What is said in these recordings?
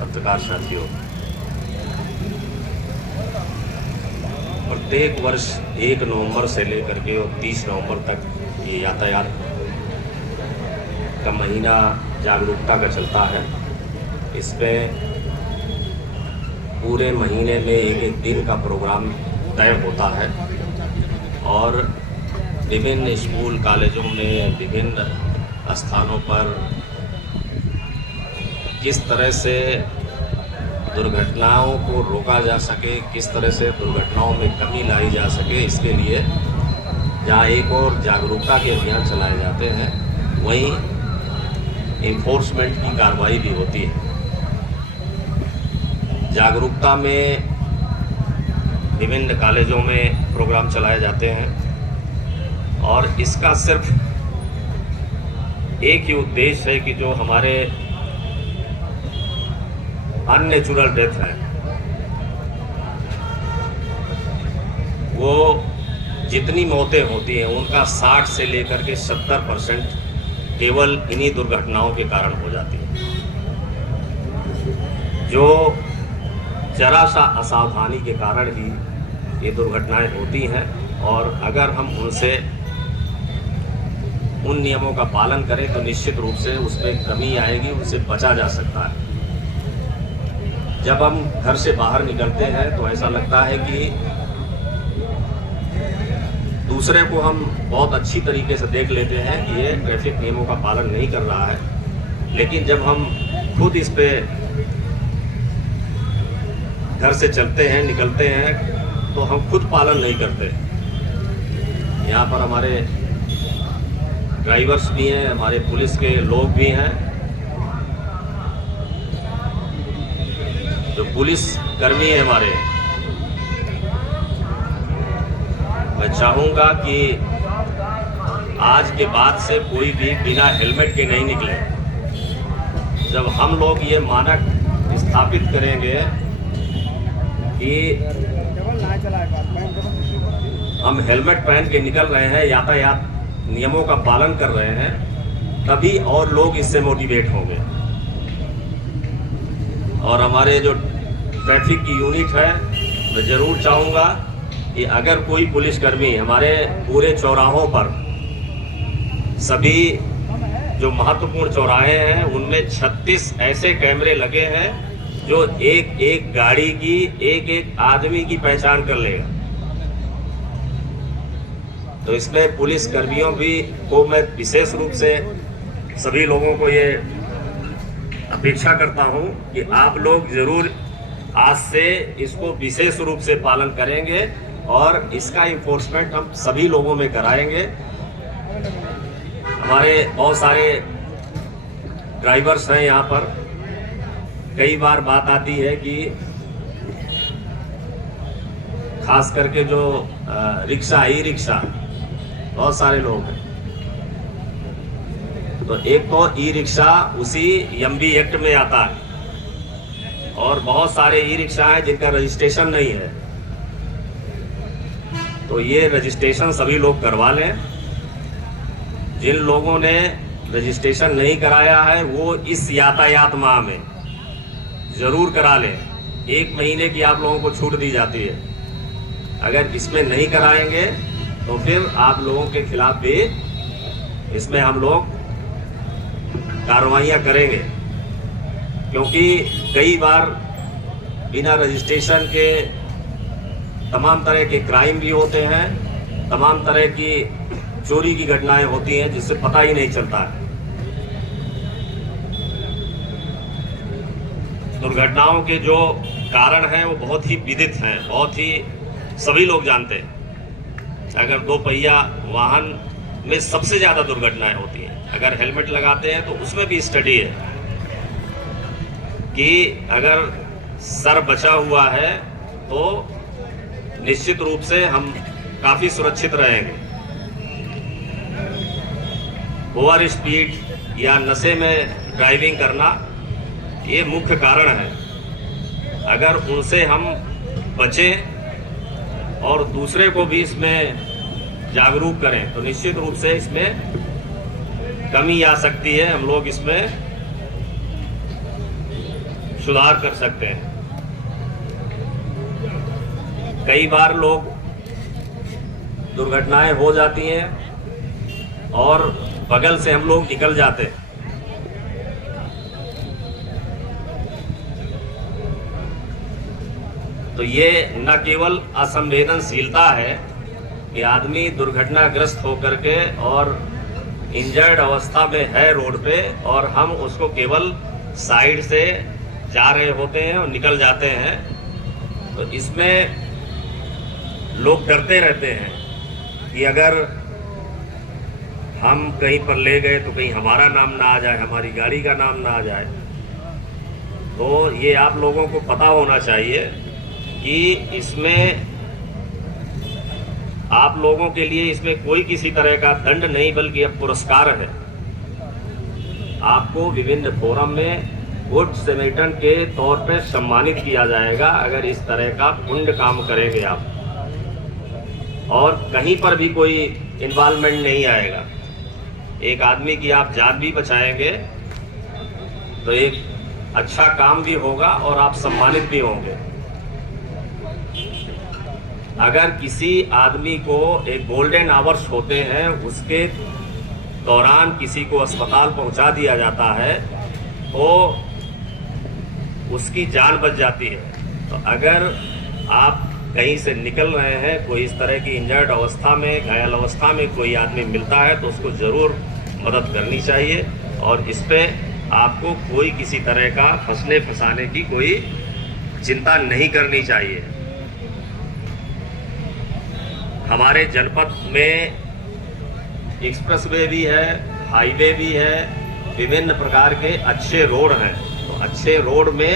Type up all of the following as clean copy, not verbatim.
पत्रकार साथियों, प्रत्येक वर्ष 1 नवंबर से लेकर के और 30 नवंबर तक ये यातायात का महीना जागरूकता का चलता है। इसमें पूरे महीने में एक दिन का प्रोग्राम तय होता है और विभिन्न स्कूल कॉलेजों में, विभिन्न स्थानों पर किस तरह से दुर्घटनाओं को रोका जा सके, किस तरह से दुर्घटनाओं में कमी लाई जा सके, इसके लिए जहाँ एक और जागरूकता के अभियान चलाए जाते हैं, वहीं इन्फोर्समेंट की कार्रवाई भी होती है। जागरूकता में विभिन्न कॉलेजों में प्रोग्राम चलाए जाते हैं और इसका सिर्फ एक ही उद्देश्य है कि जो हमारे अननेचुरल डेथ है वो जितनी मौतें होती हैं उनका 60 से लेकर के 70% केवल इन्हीं दुर्घटनाओं के कारण हो जाती है। जो जरा सा असावधानी के कारण ही ये दुर्घटनाएं होती हैं और अगर हम उन नियमों का पालन करें तो निश्चित रूप से उसमें कमी आएगी, उनसे बचा जा सकता है। जब हम घर से बाहर निकलते हैं तो ऐसा लगता है कि दूसरे को हम बहुत अच्छी तरीके से देख लेते हैं कि ये ट्रैफिक नियमों का पालन नहीं कर रहा है, लेकिन जब हम खुद इस पे घर से चलते हैं, निकलते हैं, तो हम खुद पालन नहीं करते। यहाँ पर हमारे ड्राइवर्स भी हैं, हमारे पुलिस के लोग भी हैं, जो पुलिस कर्मी है हमारे। मैं चाहूँगा कि आज के बाद से कोई भी बिना हेलमेट के नहीं निकले। जब हम लोग ये मानक स्थापित करेंगे कि हम हेलमेट पहन के निकल रहे हैं, यातायात नियमों का पालन कर रहे हैं, तभी और लोग इससे मोटिवेट होंगे। और हमारे जो ट्रैफिक की यूनिट है, मैं ज़रूर चाहूँगा कि अगर कोई पुलिसकर्मी हमारे पूरे चौराहों पर, सभी जो महत्वपूर्ण चौराहे हैं उनमें 36 ऐसे कैमरे लगे हैं जो एक एक गाड़ी की, एक एक आदमी की पहचान कर लेगा। तो इसमें पुलिस कर्मियों भी को मैं विशेष रूप से सभी लोगों को ये अपेक्षा करता हूं कि आप लोग जरूर आज से इसको विशेष रूप से पालन करेंगे और इसका इन्फोर्समेंट हम सभी लोगों में कराएंगे। हमारे बहुत सारे ड्राइवर्स हैं यहाँ पर। कई बार बात आती है कि खास करके जो रिक्शा, ई रिक्शा, बहुत सारे लोग हैं। तो एक तो ई रिक्शा उसी एमवी एक्ट में आता है और बहुत सारे ई रिक्शा हैं जिनका रजिस्ट्रेशन नहीं है। तो ये रजिस्ट्रेशन सभी लोग करवा लें। जिन लोगों ने रजिस्ट्रेशन नहीं कराया है वो इस यातायात माह में जरूर करा लें। 1 महीने की आप लोगों को छूट दी जाती है। अगर इसमें नहीं कराएंगे तो फिर आप लोगों के खिलाफ भी इसमें हम लोग कार्रवाइयां करेंगे, क्योंकि कई बार बिना रजिस्ट्रेशन के तमाम तरह के क्राइम भी होते हैं, तमाम तरह की चोरी की घटनाएं होती हैं जिससे पता ही नहीं चलता है। दुर्घटनाओं के जो कारण हैं वो बहुत ही विदित हैं, बहुत ही सभी लोग जानते हैं। अगर 2 पहिया वाहन में सबसे ज़्यादा दुर्घटनाएं होती हैं। अगर हेलमेट लगाते हैं तो उसमें भी स्टडी है कि अगर सर बचा हुआ है तो निश्चित रूप से हम काफ़ी सुरक्षित रहेंगे। ओवर स्पीड या नशे में ड्राइविंग करना ये मुख्य कारण है। अगर उनसे हम बचें और दूसरे को भी इसमें जागरूक करें तो निश्चित रूप से इसमें कमी आ सकती है। हम लोग इसमें सुधार कर सकते हैं। कई बार लोग दुर्घटनाएं हो जाती हैं और बगल से हम लोग निकल जाते हैं। तो ये न केवल असंवेदनशीलता है कि आदमी दुर्घटनाग्रस्त होकर के और इंजर्ड अवस्था में है रोड पे और हम उसको केवल साइड से जा रहे होते हैं और निकल जाते हैं। तो इसमें लोग डरते रहते हैं कि अगर हम कहीं पर ले गए तो कहीं हमारा नाम ना आ जाए, हमारी गाड़ी का नाम ना आ जाए। तो ये आप लोगों को पता होना चाहिए कि इसमें आप लोगों के लिए इसमें कोई किसी तरह का दंड नहीं बल्कि अब पुरस्कार है। आपको विभिन्न फोरम में गुड सैमरिटन के तौर पर सम्मानित किया जाएगा अगर इस तरह का पुण्य काम करेंगे आप, और कहीं पर भी कोई इन्वॉल्वमेंट नहीं आएगा। एक आदमी की आप जान भी बचाएंगे तो एक अच्छा काम भी होगा और आप सम्मानित भी होंगे। अगर किसी आदमी को एक गोल्डन आवर्स होते हैं उसके दौरान किसी को अस्पताल पहुंचा दिया जाता है तो उसकी जान बच जाती है। तो अगर आप कहीं से निकल रहे हैं, कोई इस तरह की इंजर्ड अवस्था में, घायल अवस्था में कोई आदमी मिलता है तो उसको ज़रूर मदद करनी चाहिए और इस पे आपको कोई किसी तरह का फंसने फंसाने की कोई चिंता नहीं करनी चाहिए। हमारे जनपद में एक्सप्रेसवे भी है, हाईवे भी है, विभिन्न प्रकार के अच्छे रोड हैं। तो अच्छे रोड में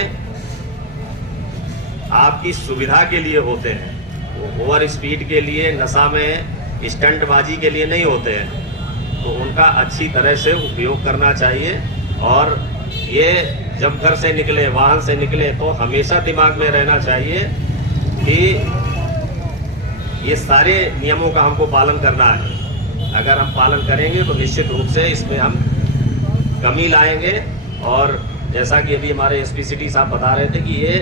आपकी सुविधा के लिए होते हैं, वो ओवर स्पीड के लिए, नशा में स्टंटबाजी के लिए नहीं होते हैं। तो उनका अच्छी तरह से उपयोग करना चाहिए और ये जब घर से निकले, वाहन से निकले तो हमेशा दिमाग में रहना चाहिए कि ये सारे नियमों का हमको पालन करना है। अगर हम पालन करेंगे तो निश्चित रूप से इसमें हम कमी लाएंगे। और जैसा कि अभी हमारे एसपी सिटी साहब बता रहे थे कि ये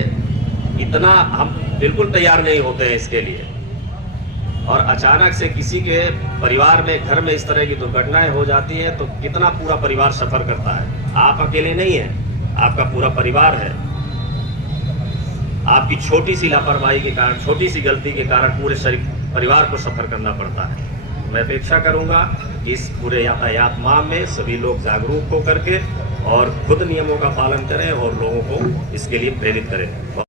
इतना हम बिल्कुल तैयार नहीं होते हैं इसके लिए, और अचानक से किसी के परिवार में, घर में इस तरह की दुर्घटनाएं हो जाती हैं तो कितना पूरा परिवार सफर करता है। आप अकेले नहीं हैं, आपका पूरा परिवार है। आपकी छोटी सी लापरवाही के कारण, छोटी सी गलती के कारण पूरे परिवार को सफर करना पड़ता है। मैं अपेक्षा करूंगा कि इस पूरे यातायात माह में सभी लोग जागरूक होकर के और खुद नियमों का पालन करें और लोगों को इसके लिए प्रेरित करें।